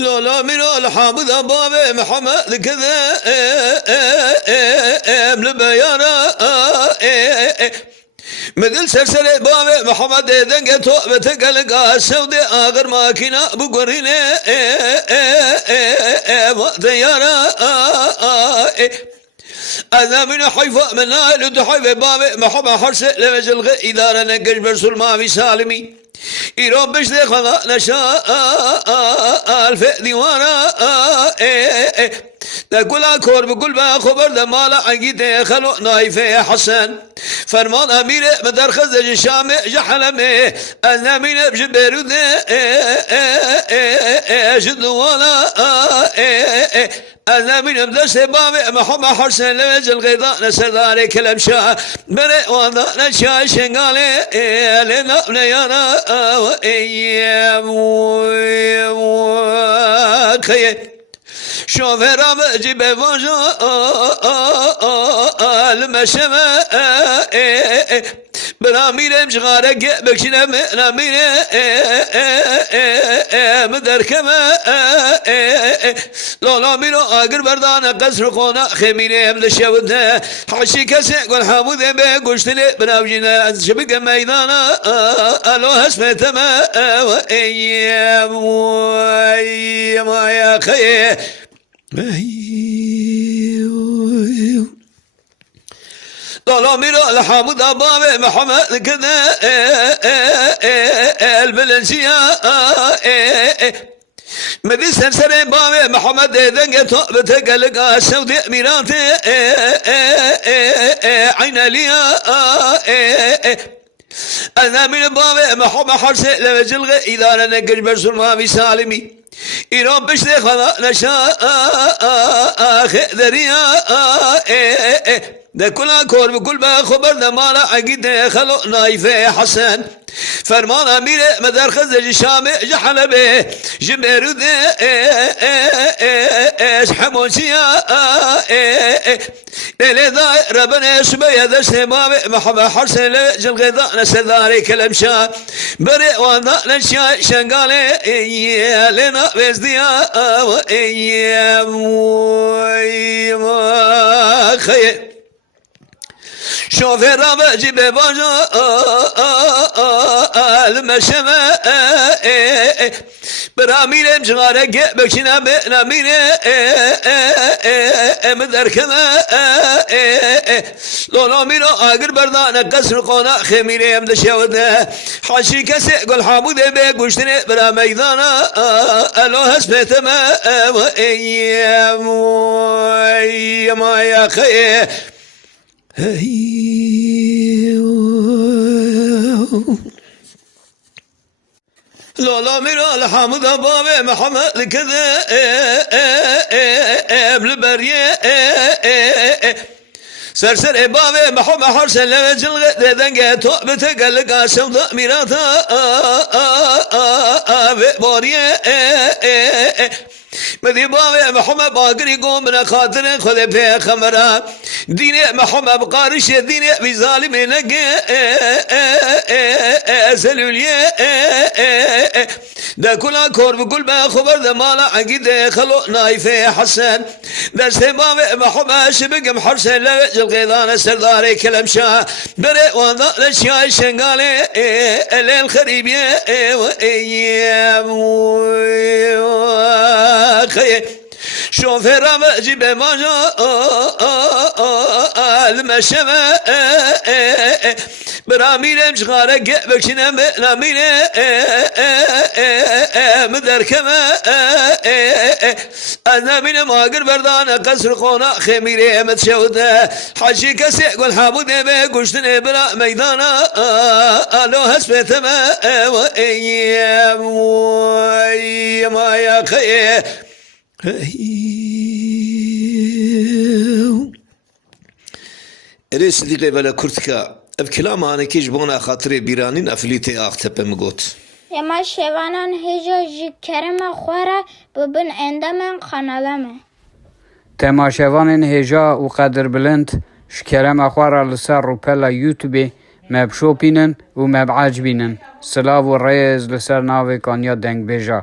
لا من الحامد باب محمد كذا لبيانا مثل سلسلة باب محمد دنگه تو بتقلقا سودة آخر ماكينة بقرينة ديارا أنا من حيفا من آل تحيف باب محمد حرس لمجل إدارة نقش برسول ما في سالمي إيران بشت خلا نشاء الف ديوانا نقول أكور بقول ما خبر دمالا عقيد خلو نايف حسن فرمان أمير مدار خزج الشام جحلمه أنا من بجبرود جدوانا أنا من مدرس باب محمد حسن لمجل غيظاء نسداري كلام شاه بري وانا نشاء شنقالي لنا بنيانا شوفر جيب فاجا المشمة برامير مشغارة بكشنا برامير مدركمة لا ميرو آخر بردانا قصر قونا خمينة مدشودنا حشي كسي قول حاموذة بقشتني براوجينا شبك ميدانا ألو هسمتما وإيام يا خيه لا ميرو الحامد باب محمد كذا البلنسيا مدي سرسر باب محمد دنگه تو بتقلق سودي اميرات عين ليا أنا من باب محمد حرس لوجل إذا نقش برسول ما في سالمي إيران بشت خلا نشاء خذريا ده كل كور بكل بخبر ده مالا عقيد خلو نايف حسن فرمان أمير مدار خزج الشام جحلبه جمرود حموسيا لذا ربنا سبيا ذا سماوي محمد حرسن لجل غذاء نسداري كلام شاه بري وانا نشا شنقالي لنا بزديا وإيام خير شوفر جيب باجا المشمة برامير مشغارة بكشنا برامير مدركمة لولا ميرو آخر بردانا قصر قونا خمير مدشودنا حاشي كسي قول حامود بقشتني برا ميدانا ألو هسبتما وإيام يا خيه لا ميرو الحامد باب محمد كذا بالبريه سرسر باب محمد حرسن لوجل دنگه تو بتقلق سودا ميراتا بوريه مدي باب محمد باقري قوم من خاطر خذ به خمرا دين محمد بقارش دين بظالم نقى سلوليه ده كل كور بقول ما خبر ده مالا عقيد خلو نايف حسن درس باب محمد شبق محرسن لوجل غيظان سرداري كلام شاه بري وانا الاشياء شنقالي الليل خريبيه وإيام خيه شوفر جيب ماجا المشمة برامير مشغارة بكشنا برامير مدركمة أنا من ماقر بردانا قصر قونا خميري متشودة حاشي كسي قول حامود بقشتني برا ميدانا ألو هسبتما وإيام يا خيه رئيس دقيقة بلا كرتكا بكلام أنا كيش بونا خاطري بيرانين أفليتي أختب مقوت يما شوانان هجا جي كرم خوارا ببن عندما خانالامه تماشاوان هجا و قدر بلند شكرم أخوارا لسر روبلا يوتيوب مبشوبينن و مبعجبينن سلاو و ريز لسر ناوي كانيا دنگ بيجا